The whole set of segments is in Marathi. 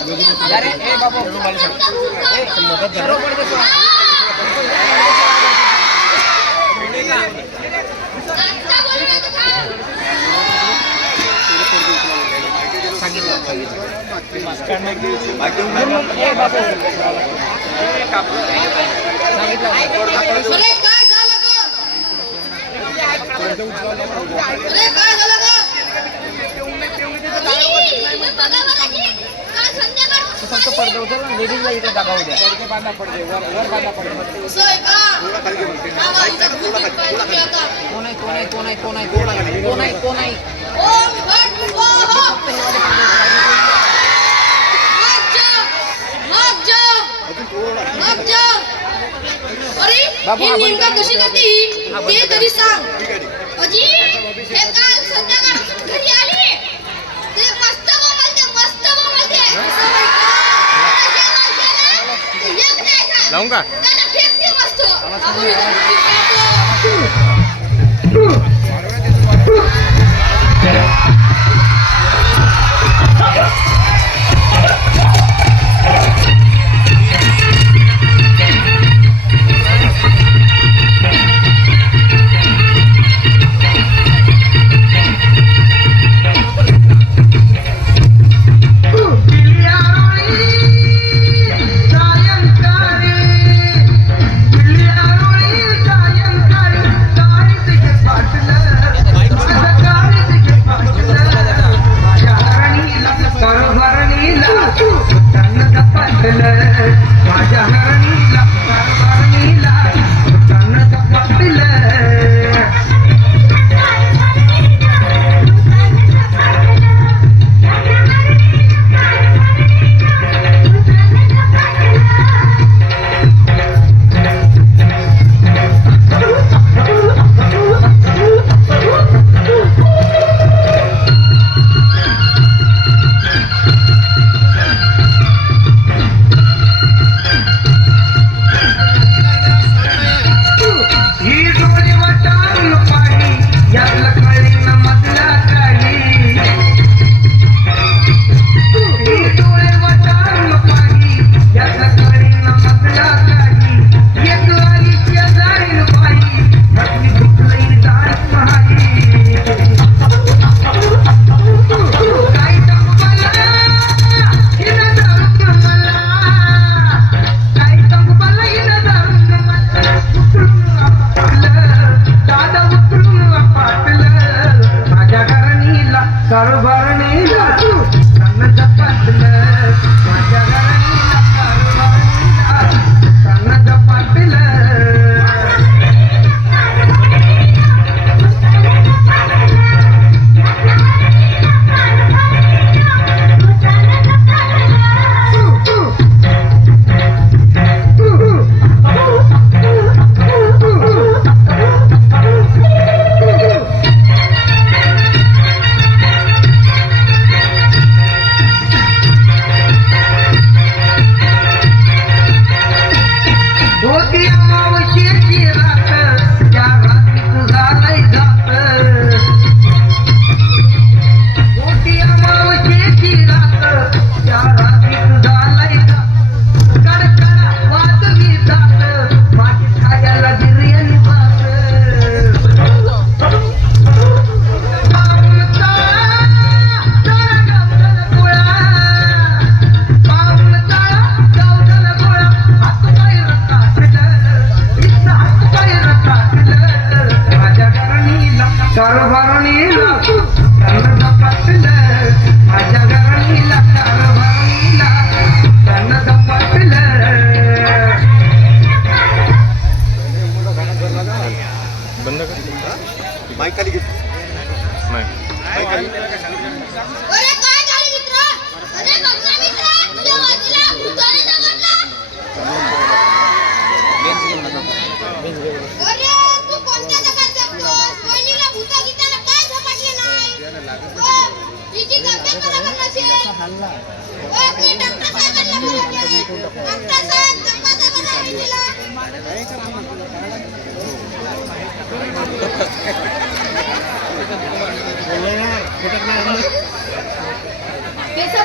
अरे ए बाबू ए सर्व पडते फक्त पडदे उचल लेडीजला इथे दाखवू द्या पडदे बांधा पडदे वर बांधा पडदे कोण बाबू नेमका कशी करते ते तरी सांग अजी हे काल संध्याकाळपासून घरी आली ते मस्त बोलते लावून का त्याला फेकते मस्त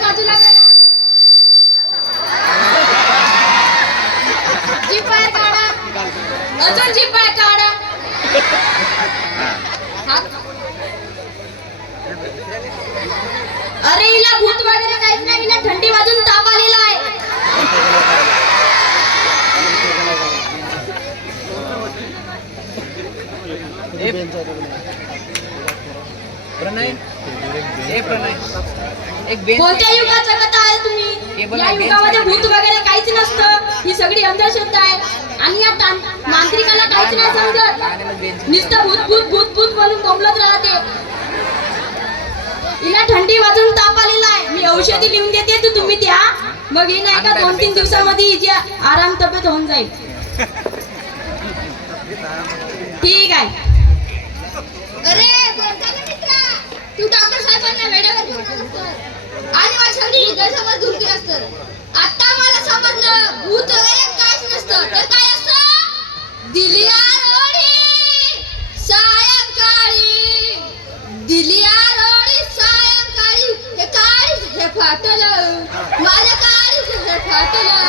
बाजूला करा. जीभ बाहेर काढा. अजून जीभ बाहेर काढा. हात. अरे हिला भूत वगैरे काहीच नाही, हिला थंडी वाजून ताप आलेला आहे. प्रणय, ए प्रणय, एक बेंच. कोणत्या युगात जगत आहे तुम्ही? या युगामध्ये भूत वगैरे काहीच नसतं. ही सगळी अंधश्रद्धा आहे आणि या मांत्रिकाला काहीच नाही समजत. नुसतं भूत भूत भूत भूत म्हणून बोंबलत राहते. हिला थंडी वाजून ताप आलेला आहे. मी औषधी लिहून देते, तू तुम्ही द्या. मग ही नाही का 2-3 दिवसामध्ये हिची आराम तब्येत होऊन जाईल. ठीक आहे. अरे तू डॉक्टर साहेबांना वेळेवर घेऊन आणि माझी सगळी गैरसमज दूर केली असतं. आता मला समजलं भूत वगैरे काहीच नसतं. तर काय असतं? दिलिया रोडी सायंकाळी, दिलिया रोडी सायंकाळी, हे काळीच हे फाटलं, माझ्या काळीच हे फाटलं.